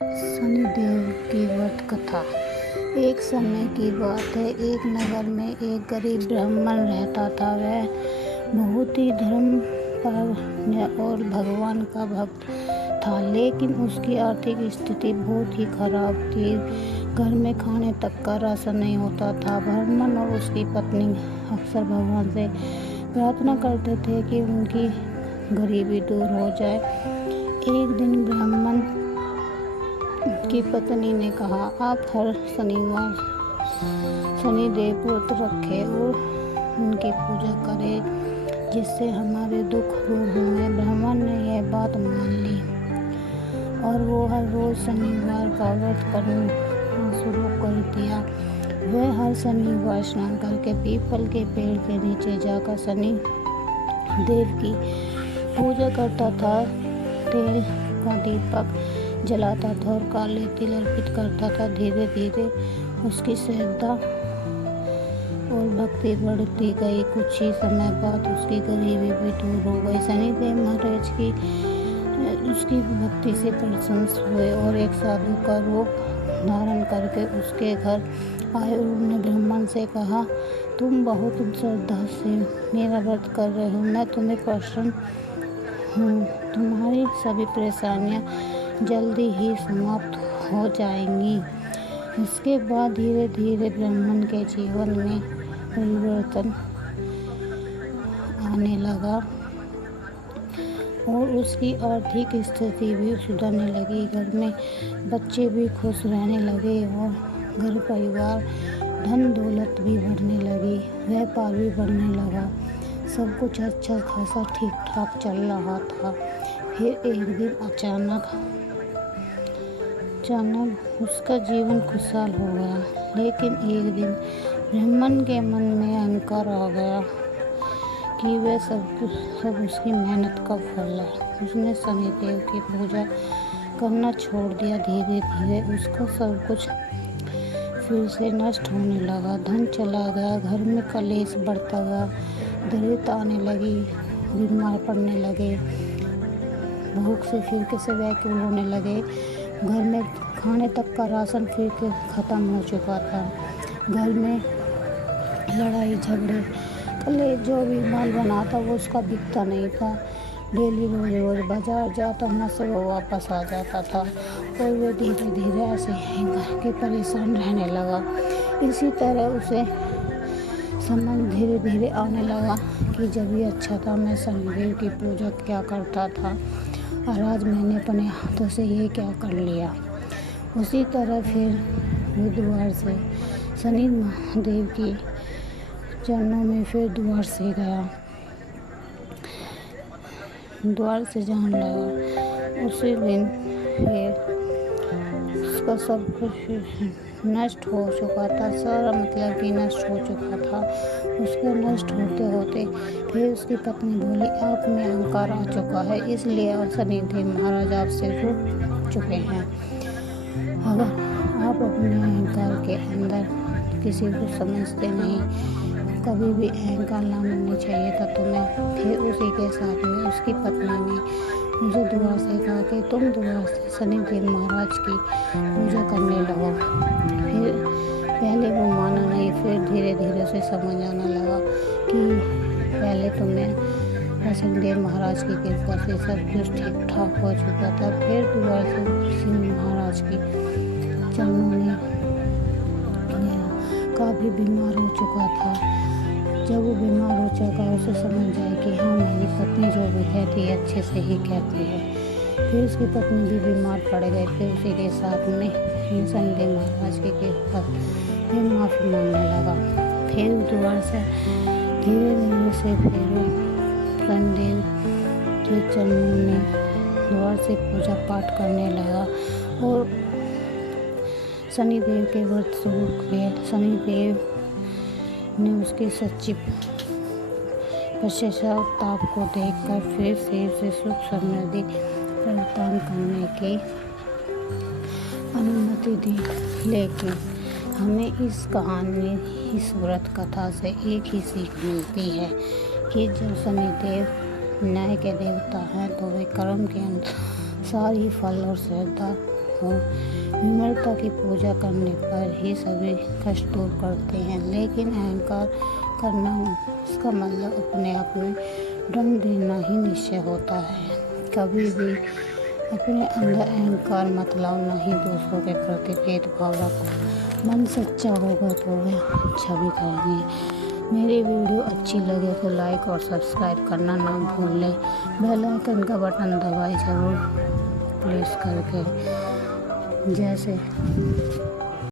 शनिदेव की व्रत कथा। एक समय की बात है, एक नगर में एक गरीब ब्राह्मण रहता था। वह बहुत ही धर्मपरायण और भगवान का भक्त था, लेकिन उसकी आर्थिक स्थिति बहुत ही खराब थी। घर में खाने तक का राशन नहीं होता था। ब्राह्मण और उसकी पत्नी अक्सर भगवान से प्रार्थना करते थे कि उनकी गरीबी दूर हो जाए। एक दिन ब्राह्मण की पत्नी ने कहा, आप हर शनिवार शनिदेव व्रत रखें और उनकी पूजा करें, जिससे हमारे दुख दूर होंगे। ब्राह्मण ने यह बात मान ली और वो हर रोज शनिवार का व्रत करना शुरू कर दिया। वह हर शनिवार स्नान करके पीपल के पेड़ के नीचे जाकर शनि देव की पूजा करता था। तेल का दीपक जलाता था और काले तिल अर्पित करता था। धीरे धीरे उसकी श्रद्धा और भक्ति बढ़ती गई। कुछ ही समय बाद उसकी गरीबी भी दूर हो गई। शनिदेव महाराज की उसकी भक्ति से प्रसन्न हुए और एक साधु का रूप धारण करके उसके घर आए। उन्होंने ब्राह्मण से कहा, तुम बहुत श्रद्धा से मेरा व्रत कर रहे हो, मैं तुम्हें प्रसन्न हूँ। तुम्हारी सभी परेशानियाँ जल्दी ही समाप्त हो जाएंगी। इसके बाद धीरे धीरे ब्राह्मण के जीवन में परिवर्तन आने लगा और उसकी आर्थिक स्थिति भी सुधरने लगी। घर में बच्चे भी खुश रहने लगे और घर परिवार धन दौलत भी बढ़ने लगी। व्यापार भी बढ़ने लगा। सब कुछ अच्छा खासा ठीक ठाक चल रहा था। फिर एक दिन अचानक उसका जीवन खुशहाल हो गया। लेकिन एक दिन ब्राह्मण के मन में अहंकार आ गया कि वह सब उसकी मेहनत का फल है। उसने शनिदेव की पूजा करना छोड़ दिया। धीरे धीरे उसका सब कुछ फिर से नष्ट होने लगा। धन चला गया, घर में कलेश बढ़ता गया, दरिद्रता आने लगी, बीमार पड़ने लगे, भूख से फिर कैसे व्याकुल होने लगे। घर में खाने तक का राशन फिर के ख़त्म हो चुका था। घर में लड़ाई झगड़े कलेश, जो भी माल बना था वो उसका बिकता नहीं था। डेली रोज रोज बाजार जाता, वहाँ से वो वापस आ जाता था और वो धीरे धीरे ऐसे ही घर के परेशान रहने लगा। इसी तरह उसे समझ धीरे धीरे आने लगा कि जब ये अच्छा था, मैं शनिदेव की पूजा क्या करता था और आज मैंने अपने हाथों से ये क्या कर लिया। उसी तरह फिर बुधवार से शनि महादेव की चरणों में फिर द्वार से गया, द्वार से जाने लगा। उसी दिन फिर उसका सब कुछ नष्ट हो चुका था। सारा मतलब कि नष्ट हो चुका था। उसके नष्ट होते होते फिर उसकी पत्नी बोली, आप में अहंकार आ चुका है, इसलिए शनिदेव महाराज आपसे रुक चुके हैं। अगर आप अपने अहंकार के अंदर किसी को समझते नहीं, कभी भी अहंकार लाना नहीं चाहिए था तुम्हें। फिर उसी के साथ में उसकी पत्नी ने मुझे दुआ से कहा कि तुम दुआ से शनिदेव महाराज की पूजा करने लगो। फिर पहले वो माना नहीं, फिर धीरे धीरे उसे समझ आने लगा कि पहले तो मैं शनिदेव महाराज की कृपा से सब कुछ ठीक ठाक हो चुका था। फिर दोबारा से शनि महाराज की चरणों में गया। काफ़ी बीमार हो चुका था। जब वो बीमार हो चुका, उसे समझ जाए कि हाँ, मेरी पत्नी जो भी कहती है अच्छे से ही कहती है। फिर उसकी पत्नी भी बीमार पड़ गई। फिर उसी के साथ में शनिदेव महाराज की कृपा फिर माफ़ी मांगने लगा। फिर दोबारा से धीरे धीरे से फिर वो शनिदेव के चरणों में दोबारा से पूजा पाठ करने लगा और शनिदेव के व्रत शुरू किए। शनिदेव ने उसकी सच्ची पश्चाताप को देखकर फिर से सुख समृद्धि प्रदान करने की अनुमति दी। लेकिन हमें इस कहानी, इस व्रत कथा से एक ही सीख मिलती है कि जब शनिदेव न्याय के देवता हैं तो वे कर्म के अनुसार ही फल और श्रद्धा हो। विनम्रता की पूजा करने पर ही सभी कष्ट दूर करते हैं, लेकिन अहंकार करना इसका मतलब अपने आप में दंड देना ही निश्चय होता है। कभी भी अपने अंदर अहंकार मत लाओ, ना ही दूसरों के प्रति भेदभाव रखो। मन सच्चा होगा तो वह अच्छा भी करेंगे। मेरी वीडियो अच्छी लगे तो लाइक और सब्सक्राइब करना ना भूलें। बेल आइकन का बटन दबाएं ज़रूर प्रेस करके। जैसे